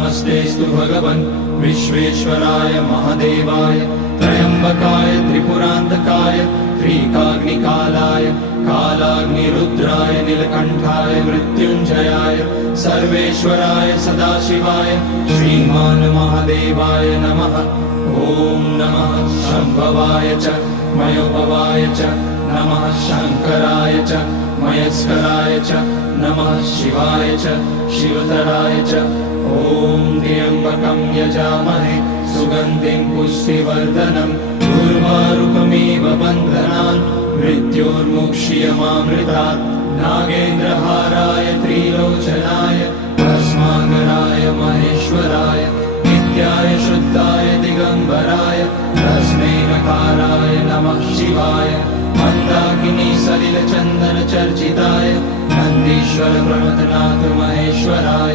नमस्तेस्तु भगवन् विश्वेश्वराय महादेवाय त्र्यम्बकाय त्रिपुरान्तकाय त्रिकाग्निकालाय कालाग्निरुद्राय नीलकण्ठाय मृत्युञ्जयाय सर्वेश्वराय सदाशिवाय श्रीमान् महादेवाय नमः। ॐ नमः शम्भवाय च मयोभवाय च नमः शङ्कराय च मयस्कराय च नमः शिवाय च शिवतराय च। ॐ त्र्यम्बकं यजामहे सुगन्धिं पुष्टिवर्धनम् उर्वारुकमिव बन्धनान् मृत्योर्मुक्ष्यमामृतात्। नागेन्द्रहाराय त्रिलोचनाय भस्माङ्गराय महेश्वराय नित्याय शुद्धाय दिगम्बराय तस्मै नकाराय नमः शिवाय। मन्दाकिनी सलिलचन्दनचर्चिताय नन्दीश्वर प्रणतनाथ महेश्वराय